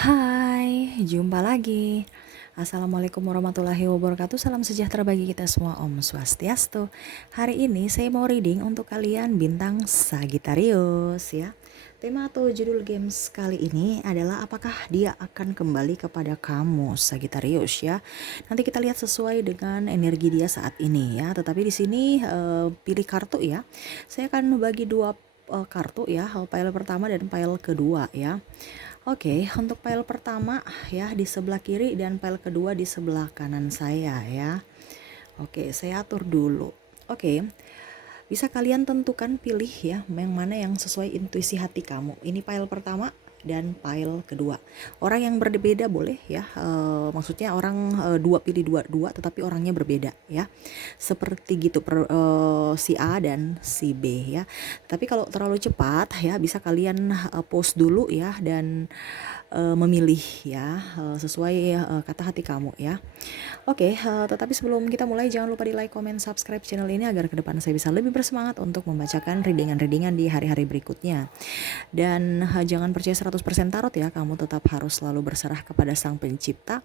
Hai, jumpa lagi. Assalamualaikum warahmatullahi wabarakatuh. Salam sejahtera bagi kita semua. Om Swastiastu. Hari ini saya mau reading untuk kalian bintang Sagittarius ya. Tema atau judul games kali ini adalah apakah dia akan kembali kepada kamu Sagittarius ya. Nanti kita lihat sesuai dengan energi dia saat ini ya. Tetapi di sini pilih kartu ya. Saya akan bagi dua kartu ya, pile pertama dan pile kedua ya. Oke, untuk pile pertama ya di sebelah kiri dan pile kedua di sebelah kanan saya ya. Oke, saya atur dulu. Oke, bisa kalian tentukan pilih ya yang mana yang sesuai intuisi hati kamu. Ini pile pertama dan pile kedua. Orang yang berbeda boleh ya, maksudnya orang dua pilih dua tetapi orangnya berbeda ya. Seperti gitu si A dan si B ya. Tapi kalau terlalu cepat ya bisa kalian pause dulu ya dan memilih ya sesuai kata hati kamu ya. Oke, tetapi sebelum kita mulai jangan lupa di like, comment, subscribe channel ini agar ke depan saya bisa lebih bersemangat untuk membacakan readingan-readingan di hari-hari berikutnya. Dan jangan percaya 100% tarot ya, kamu tetap harus selalu berserah kepada Sang Pencipta.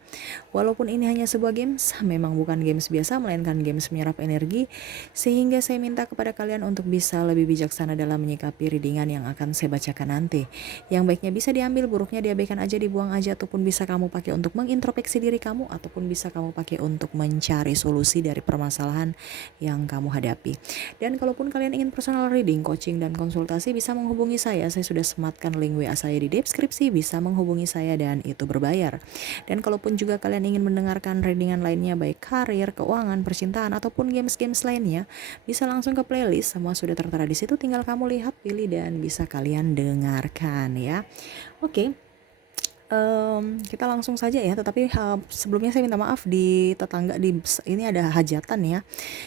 Walaupun ini hanya sebuah games, memang bukan games biasa melainkan games menyerap energi, sehingga saya minta kepada kalian untuk bisa lebih bijaksana dalam menyikapi readingan yang akan saya bacakan nanti. Yang baiknya bisa diambil, buruknya diabaikan aja, dibuang aja, ataupun bisa kamu pakai untuk mengintrospeksi diri kamu, ataupun bisa kamu pakai untuk mencari solusi dari permasalahan yang kamu hadapi. Dan kalaupun kalian ingin personal reading, coaching, dan konsultasi bisa menghubungi saya sudah sematkan link WA saya di deskripsi, bisa menghubungi saya dan itu berbayar. Dan kalaupun juga kalian ingin mendengarkan readingan lainnya baik karir, keuangan, percintaan, ataupun games-games lainnya, bisa langsung ke playlist, semua sudah tertera di situ, tinggal kamu lihat, pilih, dan bisa kalian dengarkan ya. Oke. Kita langsung saja ya, tetapi sebelumnya saya minta maaf di tetangga ini ada hajatan ya.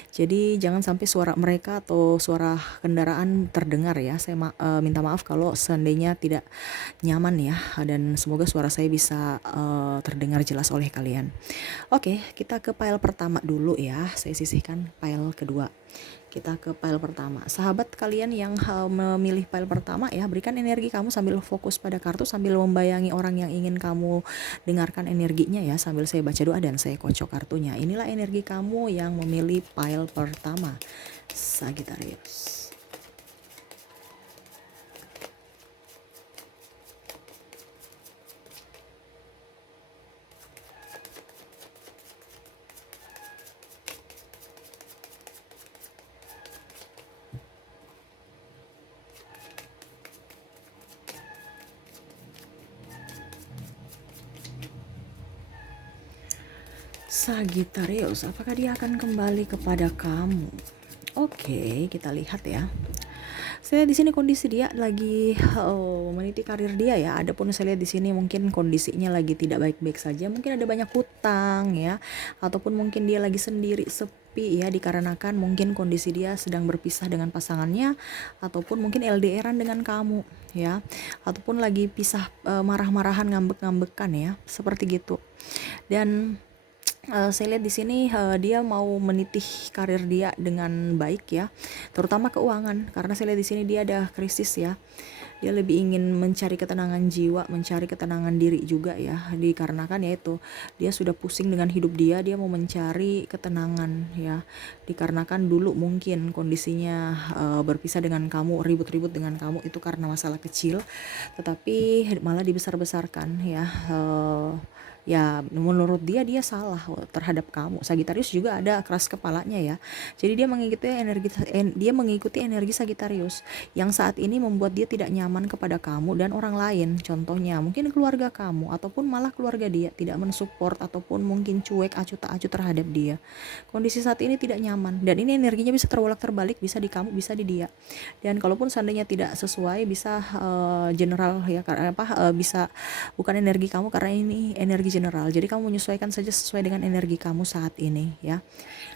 Jadi jangan sampai suara mereka atau suara kendaraan terdengar ya. Saya minta maaf kalau seandainya tidak nyaman ya, dan semoga suara saya bisa terdengar jelas oleh kalian. Oke, kita ke pile pertama dulu ya. Saya sisihkan pile kedua. Kita ke pile pertama. Sahabat kalian yang memilih pile pertama ya, berikan energi kamu sambil fokus pada kartu, sambil membayangi orang yang ingin kamu dengarkan energinya ya, sambil saya baca doa dan saya kocok kartunya. Inilah energi kamu yang memilih pile pertama, Sagittarius. Sagittarius, apakah dia akan kembali kepada kamu? Oke, kita lihat ya. Saya di sini kondisi dia lagi meniti karir dia ya. Adapun saya lihat di sini mungkin kondisinya lagi tidak baik-baik saja. Mungkin ada banyak hutang ya, ataupun mungkin dia lagi sendiri sepi ya, dikarenakan mungkin kondisi dia sedang berpisah dengan pasangannya, ataupun mungkin LDRan dengan kamu ya, ataupun lagi pisah, marah-marahan, ngambek-ngambekan ya, seperti gitu. Dan saya lihat di sini dia mau menitih karir dia dengan baik ya, terutama keuangan, karena saya lihat di sini dia ada krisis ya. Dia lebih ingin mencari ketenangan jiwa, mencari ketenangan diri juga ya, dikarenakan yaitu dia sudah pusing dengan hidup dia mau mencari ketenangan ya, dikarenakan dulu mungkin kondisinya berpisah dengan kamu, ribut-ribut dengan kamu itu karena masalah kecil, tetapi malah dibesar-besarkan ya. Ya menurut dia salah terhadap kamu. Sagittarius juga ada keras kepalanya ya. Jadi dia mengikuti energi Sagittarius yang saat ini membuat dia tidak nyaman kepada kamu dan orang lain. Contohnya mungkin keluarga kamu, ataupun malah keluarga dia tidak mensupport, ataupun mungkin cuek, acuh tak acuh terhadap dia. Kondisi saat ini tidak nyaman, dan ini energinya bisa terbolak terbalik, bisa di kamu, bisa di dia. Dan kalaupun seandainya tidak sesuai, bisa general ya, karena bisa bukan energi kamu, karena ini energi general. Jadi kamu menyesuaikan saja sesuai dengan energi kamu saat ini ya.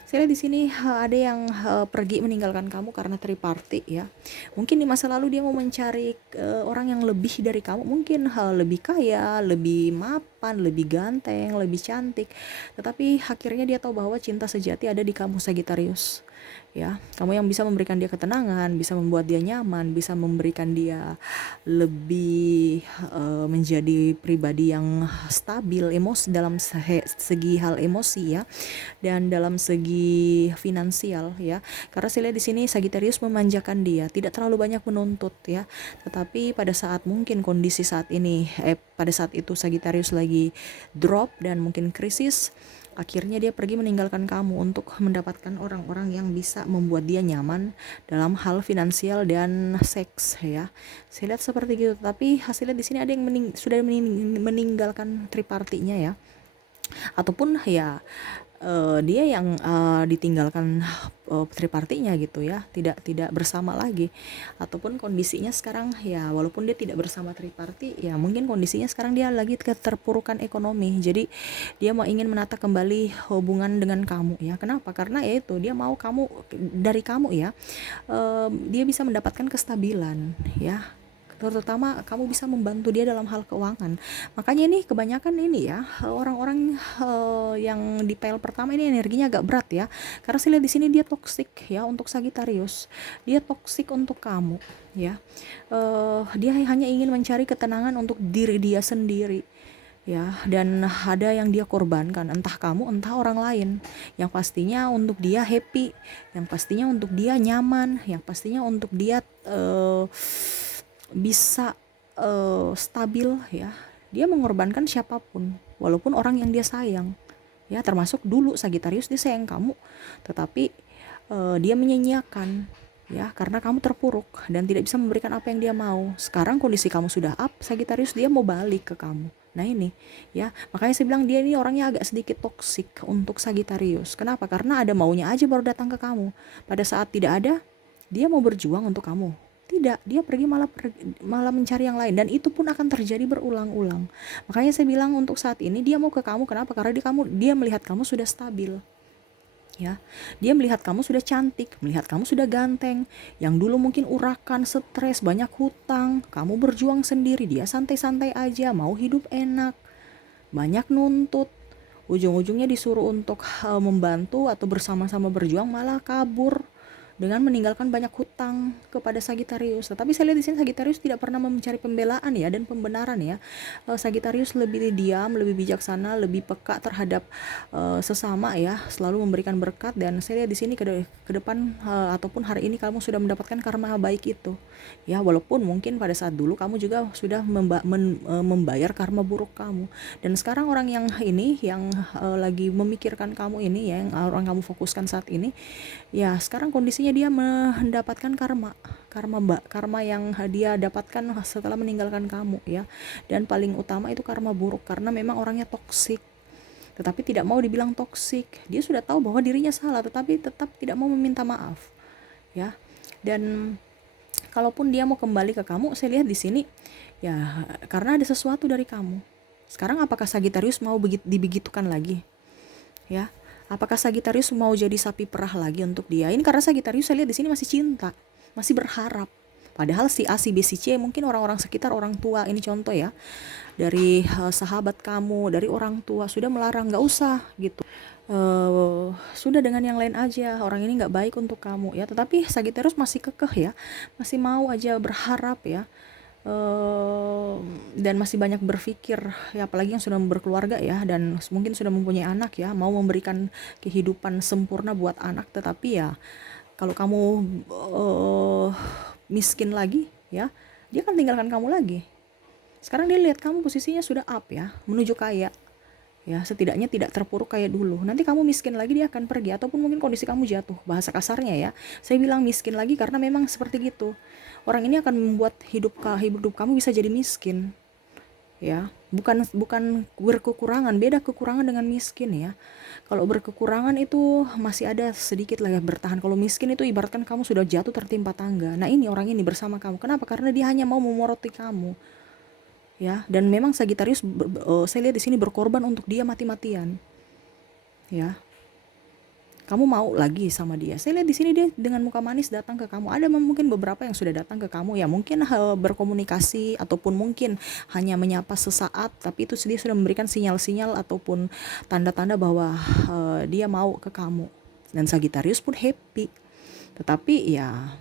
Saya lihat di sini ada yang pergi meninggalkan kamu karena triparty ya. Mungkin di masa lalu dia mau mencari orang yang lebih dari kamu, mungkin lebih kaya, lebih mapan, lebih ganteng, lebih cantik. Tetapi akhirnya dia tahu bahwa cinta sejati ada di kamu Sagittarius. ya. Kamu yang bisa memberikan dia ketenangan, bisa membuat dia nyaman, bisa memberikan dia lebih menjadi pribadi yang stabil emosi dalam segi hal emosi ya, dan dalam segi finansial ya. Karena saya lihat di sini Sagittarius memanjakan dia, tidak terlalu banyak menuntut ya. Tetapi pada saat mungkin kondisi saat ini pada saat itu Sagittarius lagi drop dan mungkin krisis, akhirnya dia pergi meninggalkan kamu untuk mendapatkan orang-orang yang bisa membuat dia nyaman dalam hal finansial dan seks ya. Saya lihat seperti gitu. Tapi hasilnya di sini ada yang sudah meninggalkan tripartinya ya. Ataupun ya dia yang ditinggalkan tripartinya gitu ya, tidak bersama lagi. Ataupun kondisinya sekarang ya walaupun dia tidak bersama triparti ya, mungkin kondisinya sekarang dia lagi keterpurukan ekonomi, jadi dia mau ingin menata kembali hubungan dengan kamu ya. Kenapa? Karena ya itu dia mau kamu, dari kamu ya, dia bisa mendapatkan kestabilan ya, terutama kamu bisa membantu dia dalam hal keuangan. Makanya ini kebanyakan ini ya orang-orang yang di pile pertama ini energinya agak berat ya, karena saya lihat di sini dia toksik ya untuk Sagittarius, dia toksik untuk kamu ya. Dia hanya ingin mencari ketenangan untuk diri dia sendiri ya, dan ada yang dia korbankan, entah kamu entah orang lain, yang pastinya untuk dia happy, yang pastinya untuk dia nyaman, yang pastinya untuk dia bisa stabil ya. Dia mengorbankan siapapun walaupun orang yang dia sayang ya, termasuk dulu Sagittarius dia sayang kamu, tetapi dia menyanyiakan ya karena kamu terpuruk dan tidak bisa memberikan apa yang dia mau. Sekarang kondisi kamu sudah up, Sagittarius dia mau balik ke kamu. Nah ini ya, makanya saya bilang dia ini orangnya agak sedikit toksik untuk Sagittarius. Kenapa? Karena ada maunya aja baru datang ke kamu. Pada saat tidak ada, dia mau berjuang untuk kamu. Tidak, dia pergi malah mencari yang lain, dan itu pun akan terjadi berulang-ulang. Makanya saya bilang untuk saat ini dia mau ke kamu. Kenapa? Karena dia melihat kamu sudah stabil ya, dia melihat kamu sudah cantik, melihat kamu sudah ganteng. Yang dulu mungkin urakan, stres, banyak hutang, kamu berjuang sendiri, dia santai-santai aja, mau hidup enak, banyak nuntut, ujung-ujungnya disuruh untuk membantu atau bersama-sama berjuang malah kabur dengan meninggalkan banyak hutang kepada Sagittarius. Tetapi saya lihat di sini Sagittarius tidak pernah mencari pembelaan ya dan pembenaran ya. Sagittarius lebih diam, lebih bijaksana, lebih peka terhadap sesama ya, selalu memberikan berkat. Dan saya lihat di sini ke depan ataupun hari ini kamu sudah mendapatkan karma baik itu ya, walaupun mungkin pada saat dulu kamu juga sudah membayar karma buruk kamu. Dan sekarang orang yang ini yang lagi memikirkan kamu ini ya, yang orang kamu fokuskan saat ini ya, sekarang kondisinya dia mendapatkan karma yang dia dapatkan setelah meninggalkan kamu ya. Dan paling utama itu karma buruk karena memang orangnya toksik, tetapi tidak mau dibilang toksik. Dia sudah tahu bahwa dirinya salah tetapi tetap tidak mau meminta maaf ya. Dan kalaupun dia mau kembali ke kamu, saya lihat di sini ya karena ada sesuatu dari kamu. Sekarang apakah Sagittarius mau dibegitukan lagi ya? Apakah Sagittarius mau jadi sapi perah lagi untuk dia? Ini karena Sagittarius saya lihat di sini masih cinta, masih berharap. Padahal si A, si B, si C mungkin orang-orang sekitar, orang tua, ini contoh ya, dari sahabat kamu, dari orang tua sudah melarang, nggak usah gitu. Sudah dengan yang lain aja, orang ini nggak baik untuk kamu ya. Tetapi Sagittarius masih kekeh ya, masih mau aja berharap ya. Dan masih banyak berpikir ya, apalagi yang sudah berkeluarga ya dan mungkin sudah mempunyai anak ya, mau memberikan kehidupan sempurna buat anak. Tetapi ya kalau kamu miskin lagi ya, dia akan tinggalkan kamu lagi. Sekarang dia lihat kamu posisinya sudah up ya, menuju kaya ya, setidaknya tidak terpuruk kayak dulu. Nanti kamu miskin lagi, dia akan pergi, ataupun mungkin kondisi kamu jatuh, bahasa kasarnya ya. Saya bilang miskin lagi karena memang seperti gitu. Orang ini akan membuat hidup kamu bisa jadi miskin ya. Bukan berkekurangan, beda kekurangan dengan miskin ya. Kalau berkekurangan itu masih ada sedikit lah ya bertahan. Kalau miskin itu ibaratkan kamu sudah jatuh tertimpa tangga. Nah ini orang ini bersama kamu. Kenapa? Karena dia hanya mau memoroti kamu ya. Dan memang Sagittarius saya lihat di sini berkorban untuk dia mati-matian ya. Kamu mau lagi sama dia. Saya lihat di sini dia dengan muka manis datang ke kamu. Ada mungkin beberapa yang sudah datang ke kamu ya, mungkin berkomunikasi ataupun mungkin hanya menyapa sesaat, tapi itu dia sudah memberikan sinyal-sinyal ataupun tanda-tanda bahwa dia mau ke kamu. dan Sagittarius pun happy. Tetapi ya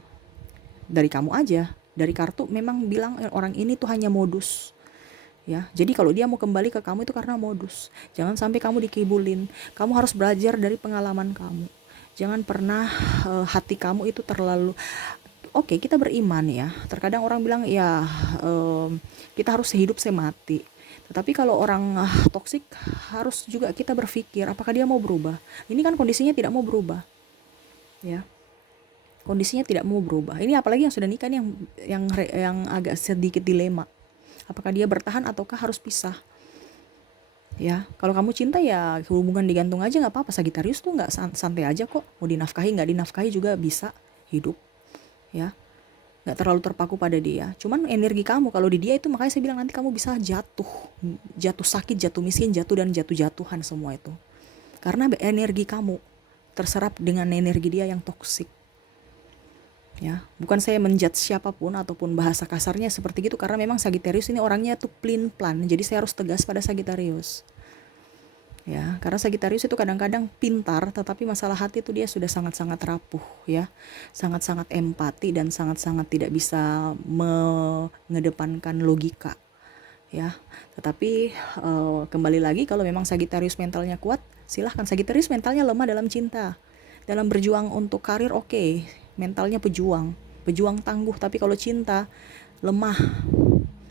dari kamu aja, dari kartu memang bilang orang ini tuh hanya modus. Ya, jadi kalau dia mau kembali ke kamu itu karena modus. Jangan sampai kamu dikibulin. Kamu harus belajar dari pengalaman kamu. Jangan pernah hati kamu itu terlalu oke, kita beriman ya. Terkadang orang bilang ya kita harus hidup semati. Tetapi kalau orang toksik harus juga kita berpikir apakah dia mau berubah. Ini kan kondisinya tidak mau berubah. Ya. Kondisinya tidak mau berubah. Ini apalagi yang sudah nikah nih yang agak sedikit dilema. Apakah dia bertahan ataukah harus pisah? Ya, kalau kamu cinta ya hubungan digantung aja nggak apa-apa. Sagittarius tuh nggak santai aja kok. Mau dinafkahi nggak dinafkahi juga bisa hidup. Ya, nggak terlalu terpaku pada dia. Cuman energi kamu kalau di dia itu makanya saya bilang nanti kamu bisa jatuh sakit, jatuh miskin, jatuh dan jatuh-jatuhan semua itu. Karena energi kamu terserap dengan energi dia yang toksik. Ya, bukan saya menjudge siapapun ataupun bahasa kasarnya seperti gitu karena memang Sagittarius ini orangnya tuh plain plan. Jadi saya harus tegas pada Sagittarius. Ya, karena Sagittarius itu kadang-kadang pintar tetapi masalah hati itu dia sudah sangat-sangat rapuh ya. Sangat-sangat empati dan sangat-sangat tidak bisa mengedepankan logika. Ya, tetapi kembali lagi kalau memang Sagittarius mentalnya kuat, silahkan. Sagittarius mentalnya lemah dalam cinta. Dalam berjuang untuk karir oke, mentalnya pejuang tangguh, tapi kalau cinta lemah.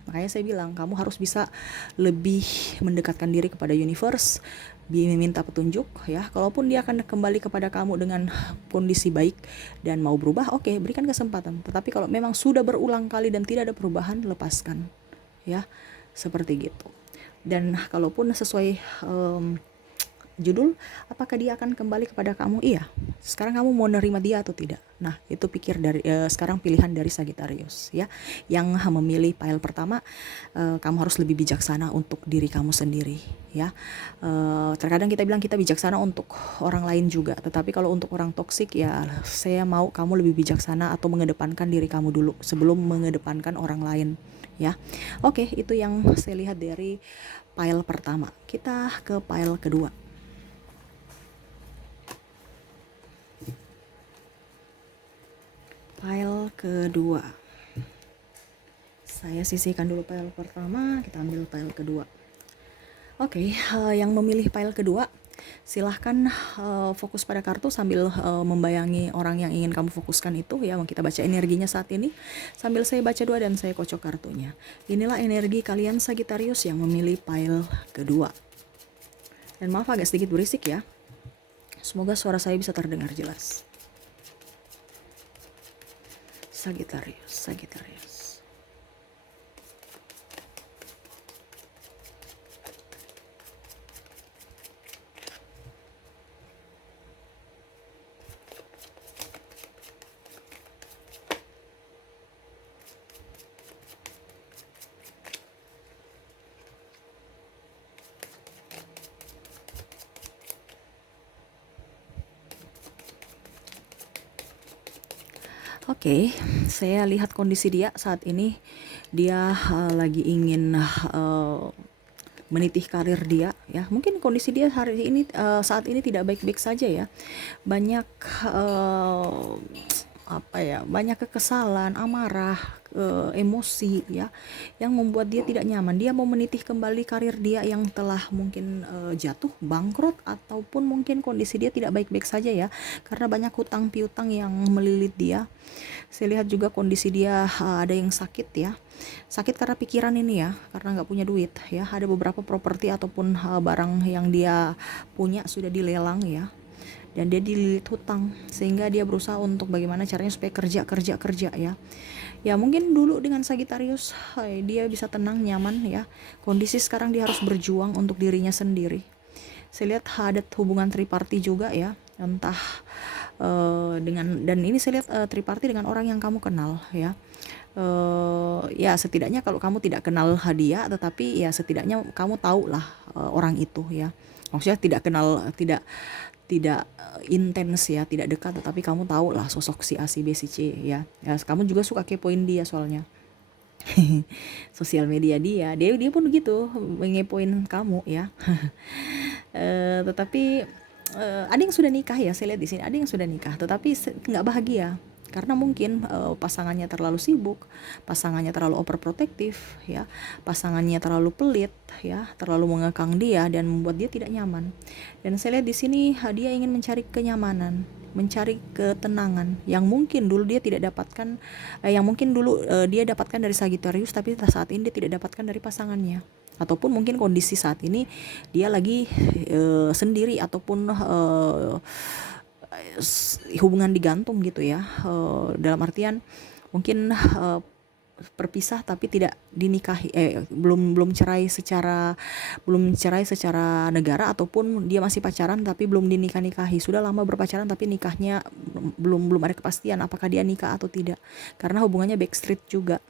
Makanya saya bilang kamu harus bisa lebih mendekatkan diri kepada universe, meminta petunjuk ya. Kalaupun dia akan kembali kepada kamu dengan kondisi baik dan mau berubah, oke, berikan kesempatan. Tetapi kalau memang sudah berulang kali dan tidak ada perubahan, lepaskan ya, seperti gitu. Dan kalaupun sesuai judul, apakah dia akan kembali kepada kamu? Iya. Sekarang kamu mau nerima dia atau tidak? Nah, itu pikir dari sekarang pilihan dari Sagittarius ya. Yang memilih pile pertama, kamu harus lebih bijaksana untuk diri kamu sendiri ya. Terkadang kita bilang kita bijaksana untuk orang lain juga, tetapi kalau untuk orang toksik ya saya mau kamu lebih bijaksana atau mengedepankan diri kamu dulu sebelum mengedepankan orang lain ya. Oke, itu yang saya lihat dari pile pertama. Kita ke pile kedua. Pile kedua. Saya sisihkan dulu pile pertama, kita ambil pile kedua. Oke, yang memilih pile kedua, silahkan fokus pada kartu sambil membayangi orang yang ingin kamu fokuskan itu ya. Kita baca energinya saat ini sambil saya baca dua dan saya kocok kartunya. Inilah energi kalian Sagittarius yang memilih pile kedua. Dan maaf agak sedikit berisik ya. Semoga suara saya bisa terdengar jelas. Sagittarius. Oke, saya lihat kondisi dia saat ini. Dia lagi ingin menitih karir dia ya. Mungkin kondisi dia hari ini saat ini tidak baik-baik saja ya. Banyak banyak kekesalan, amarah, emosi ya, yang membuat dia tidak nyaman. Dia mau menitih kembali karir dia yang telah mungkin jatuh, bangkrut, ataupun mungkin kondisi dia tidak baik-baik saja ya, karena banyak hutang piutang yang melilit dia. Saya lihat juga kondisi dia ada yang sakit ya, sakit karena pikiran ini ya, karena nggak punya duit ya. Ada beberapa properti ataupun barang yang dia punya sudah dilelang ya, dan dia dililit hutang sehingga dia berusaha untuk bagaimana caranya supaya kerja ya. Ya mungkin dulu dengan Sagittarius dia bisa tenang nyaman ya. Kondisi sekarang dia harus berjuang untuk dirinya sendiri. Saya lihat ada hubungan triparti juga ya, entah dengan, dan ini saya lihat triparti dengan orang yang kamu kenal ya. Ya setidaknya kalau kamu tidak kenal dia, tetapi ya setidaknya kamu tahu lah orang itu ya. Maksudnya tidak kenal, tidak intens ya, tidak dekat, tetapi kamu tahu lah sosok si A, si B, si C ya. Ya kamu juga suka kepoin dia soalnya. Sosial media dia pun begitu mengepoin kamu ya. Tetapi ada yang sudah nikah ya, saya lihat di sini ada yang sudah nikah tetapi nggak bahagia karena mungkin pasangannya terlalu sibuk, pasangannya terlalu overprotective ya, pasangannya terlalu pelit ya, terlalu mengekang dia dan membuat dia tidak nyaman. Dan saya lihat di sini dia ingin mencari kenyamanan, mencari ketenangan yang mungkin dulu dia tidak dapatkan, yang mungkin dulu dia dapatkan dari Sagittarius tapi saat ini dia tidak dapatkan dari pasangannya, ataupun mungkin kondisi saat ini dia lagi sendiri ataupun hubungan digantung gitu ya, dalam artian mungkin berpisah tapi tidak dinikahi, belum cerai secara negara, ataupun dia masih pacaran tapi belum dinikahi, sudah lama berpacaran tapi nikahnya belum ada kepastian apakah dia nikah atau tidak karena hubungannya backstreet juga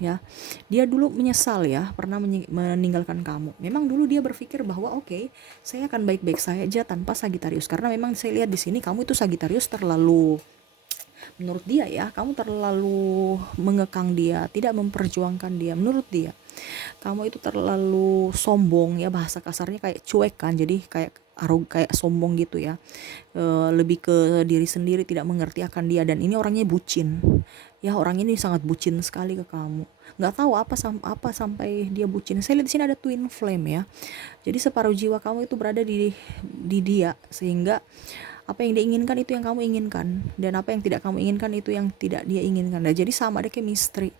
ya. Dia dulu menyesal ya pernah meninggalkan kamu. Memang dulu dia berpikir bahwa oke, saya akan baik-baik saja tanpa Sagittarius, karena memang saya lihat di sini kamu itu Sagittarius terlalu, menurut dia ya, kamu terlalu mengekang dia, tidak memperjuangkan dia. Menurut dia kamu itu terlalu sombong ya, bahasa kasarnya kayak cuek kan, jadi kayak kayak sombong gitu ya, lebih ke diri sendiri, tidak mengerti akan dia. Dan ini orangnya bucin ya, orang ini sangat bucin sekali ke kamu, nggak tahu apa sampai dia bucin. Saya lihat di sini ada twin flame ya, jadi separuh jiwa kamu itu berada di dia, sehingga apa yang dia inginkan itu yang kamu inginkan, dan apa yang tidak kamu inginkan itu yang tidak dia inginkan. Nah, jadi sama ada chemistry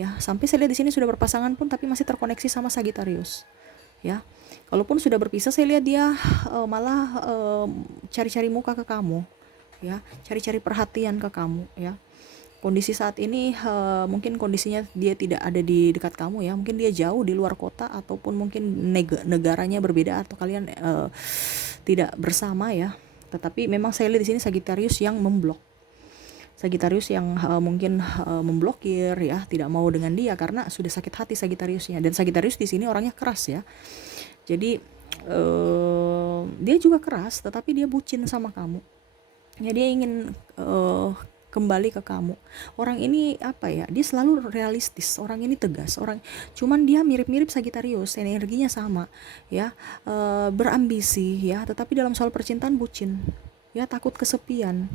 ya, sampai saya lihat di sini sudah berpasangan pun tapi masih terkoneksi sama Sagittarius ya. Kalaupun sudah berpisah, saya lihat dia malah cari-cari muka ke kamu ya, cari-cari perhatian ke kamu ya. Kondisi saat ini mungkin kondisinya dia tidak ada di dekat kamu ya, mungkin dia jauh di luar kota, ataupun mungkin negaranya berbeda, atau kalian tidak bersama ya. Tetapi memang saya lihat di sini Sagittarius yang memblok, Sagittarius yang mungkin memblokir ya, tidak mau dengan dia karena sudah sakit hati Sagittariusnya. Dan Sagittarius di sini orangnya keras ya, jadi dia juga keras tetapi dia bucin sama kamu ya, dia ingin kembali ke kamu. Orang ini apa ya, dia selalu realistis, orang ini tegas, orang, cuman dia mirip-mirip Sagittarius, energinya sama ya, berambisi ya, tetapi dalam soal percintaan bucin ya, takut kesepian,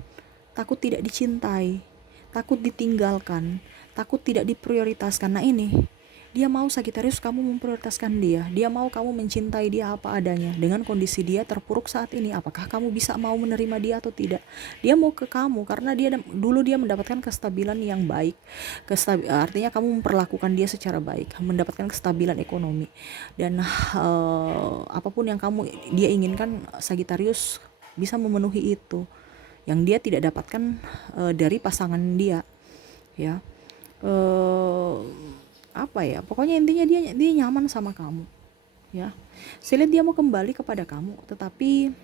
takut tidak dicintai, takut ditinggalkan, takut tidak diprioritaskan. Nah ini dia mau Sagittarius kamu memprioritaskan dia, dia mau kamu mencintai dia apa adanya dengan kondisi dia terpuruk saat ini. Apakah kamu bisa mau menerima dia atau tidak? Dia mau ke kamu karena dulu dia mendapatkan kestabilan yang baik, artinya kamu memperlakukan dia secara baik, mendapatkan kestabilan ekonomi, dan apapun yang dia inginkan, Sagittarius bisa memenuhi itu yang dia tidak dapatkan dari pasangan dia ya. Apa ya, pokoknya intinya dia nyaman sama kamu ya. Saya lihat dia mau kembali kepada kamu, tetapi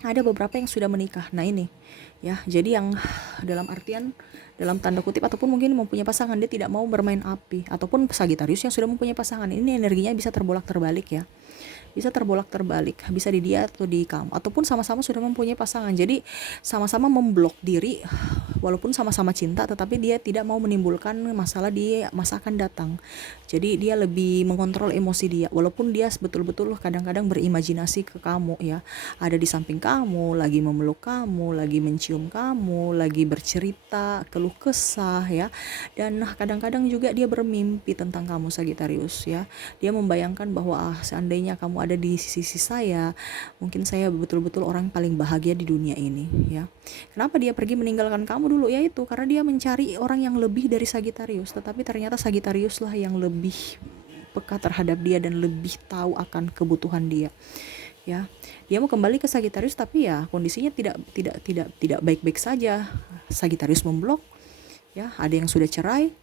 ada beberapa yang sudah menikah. Nah ini ya, jadi yang dalam artian, dalam tanda kutip, ataupun mungkin mempunyai pasangan, dia tidak mau bermain api. Ataupun Sagittarius yang sudah mempunyai pasangan, ini energinya bisa terbolak terbalik ya, bisa terbolak terbalik, bisa di dia atau di kamu, ataupun sama-sama sudah mempunyai pasangan, jadi sama-sama memblok diri walaupun sama-sama cinta, tetapi dia tidak mau menimbulkan masalah di masa akan datang. Jadi dia lebih mengontrol emosi dia, walaupun dia betul-betul kadang-kadang berimajinasi ke kamu ya, ada di samping kamu, lagi memeluk kamu, lagi mencium kamu, lagi bercerita keluh kesah ya. Dan kadang-kadang juga dia bermimpi tentang kamu Sagittarius ya, dia membayangkan bahwa seandainya kamu ada di sisi saya, mungkin saya betul-betul orang paling bahagia di dunia ini ya. Kenapa dia pergi meninggalkan kamu dulu? Ya itu karena dia mencari orang yang lebih dari Sagittarius, tetapi ternyata Sagittarius lah yang lebih peka terhadap dia dan lebih tahu akan kebutuhan dia ya. Dia mau kembali ke Sagittarius tapi ya kondisinya tidak baik-baik saja. Sagittarius memblok ya, ada yang sudah cerai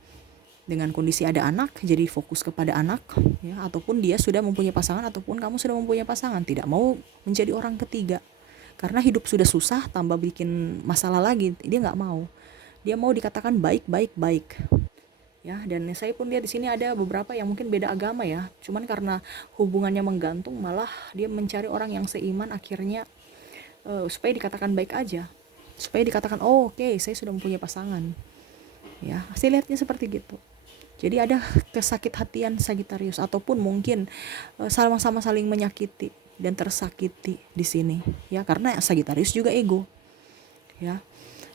dengan kondisi ada anak, jadi fokus kepada anak ya, ataupun dia sudah mempunyai pasangan, ataupun kamu sudah mempunyai pasangan, tidak mau menjadi orang ketiga karena hidup sudah susah tambah bikin masalah lagi. Dia nggak mau, dia mau dikatakan baik ya. Dan saya pun lihat di sini ada beberapa yang mungkin beda agama ya, cuman karena hubungannya menggantung, malah dia mencari orang yang seiman akhirnya, supaya dikatakan baik aja, supaya dikatakan oh oke, saya sudah mempunyai pasangan ya. Saya lihatnya seperti gitu. Jadi ada kesakit hatian Sagittarius, ataupun mungkin sama-sama saling menyakiti dan tersakiti di sini ya, karena Sagittarius juga ego ya.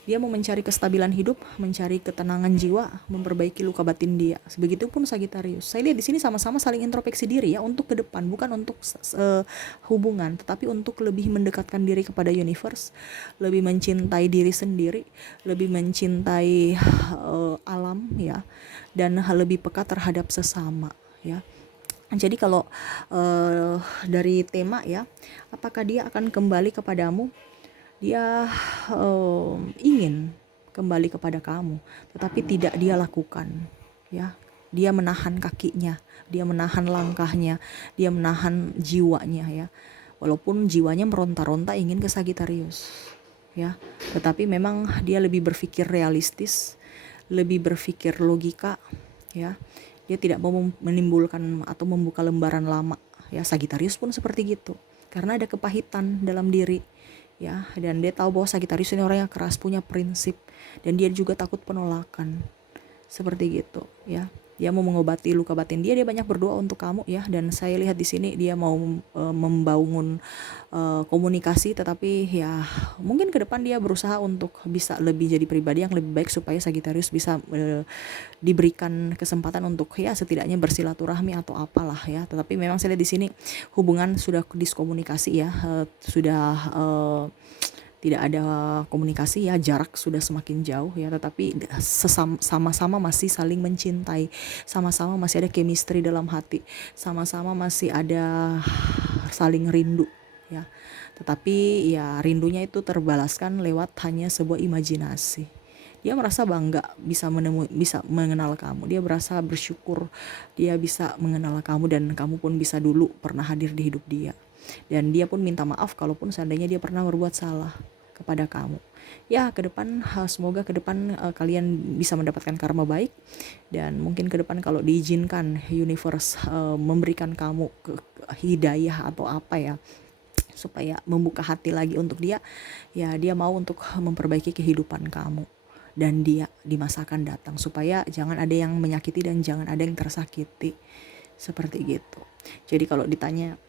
Dia mau mencari kestabilan hidup, mencari ketenangan jiwa, memperbaiki luka batin dia. Begitupun Sagittarius. Saya lihat di sini sama-sama saling introspeksi diri ya, untuk ke depan, bukan untuk hubungan, tetapi untuk lebih mendekatkan diri kepada universe, lebih mencintai diri sendiri, lebih mencintai alam ya, dan lebih peka terhadap sesama ya. Jadi kalau dari tema ya, apakah dia akan kembali kepadamu? Dia ingin kembali kepada kamu, tetapi tidak dia lakukan ya. Dia menahan kakinya, dia menahan langkahnya, dia menahan jiwanya ya. Walaupun jiwanya meronta-ronta ingin ke Sagittarius ya, tetapi memang dia lebih berpikir realistis, lebih berpikir logika ya. Dia tidak mau menimbulkan atau membuka lembaran lama ya. Sagittarius pun seperti gitu, karena ada kepahitan dalam diri ya, dan dia tahu bahwa Sagittarius ini orang yang keras, punya prinsip, dan dia juga takut penolakan seperti gitu ya. Dia mau mengobati luka batin dia banyak berdoa untuk kamu ya, dan saya lihat di sini dia mau membangun komunikasi, tetapi ya mungkin ke depan dia berusaha untuk bisa lebih jadi pribadi yang lebih baik, supaya Sagittarius bisa diberikan kesempatan untuk ya setidaknya bersilaturahmi atau apalah ya. Tetapi memang saya lihat di sini hubungan sudah diskomunikasi ya, sudah tidak ada komunikasi ya, jarak sudah semakin jauh ya, tetapi sama-sama masih saling mencintai, sama-sama masih ada chemistry dalam hati, sama-sama masih ada saling rindu ya. Tetapi ya rindunya itu terbalaskan lewat hanya sebuah imajinasi. Dia merasa bangga bisa mengenal kamu, dia merasa bersyukur dia bisa mengenal kamu, dan kamu pun bisa dulu pernah hadir di hidup dia. Dan dia pun minta maaf kalaupun seandainya dia pernah berbuat salah kepada kamu. Ya, ke depan semoga ke depan kalian bisa mendapatkan karma baik, dan mungkin ke depan kalau diizinkan universe memberikan kamu hidayah atau apa ya, supaya membuka hati lagi untuk dia, ya dia mau untuk memperbaiki kehidupan kamu dan dia di masa akan datang, supaya jangan ada yang menyakiti dan jangan ada yang tersakiti seperti gitu. Jadi kalau ditanya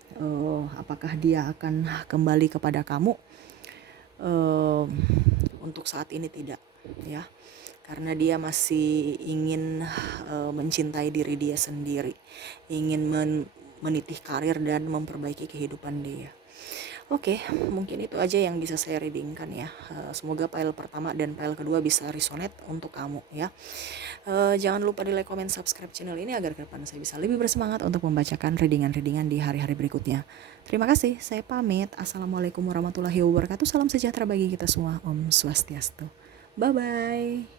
apakah dia akan kembali kepada kamu, untuk saat ini tidak ya, karena dia masih ingin mencintai diri dia sendiri, ingin menitih karir dan memperbaiki kehidupan dia. Oke, mungkin itu aja yang bisa saya readingkan ya. Semoga file pertama dan file kedua bisa resonate untuk kamu ya. Jangan lupa di like, comment, subscribe channel ini agar ke depan saya bisa lebih bersemangat untuk membacakan readingan-readingan di hari-hari berikutnya. Terima kasih, saya pamit. Assalamualaikum warahmatullahi wabarakatuh. Salam sejahtera bagi kita semua. Om Swastiastu. Bye-bye.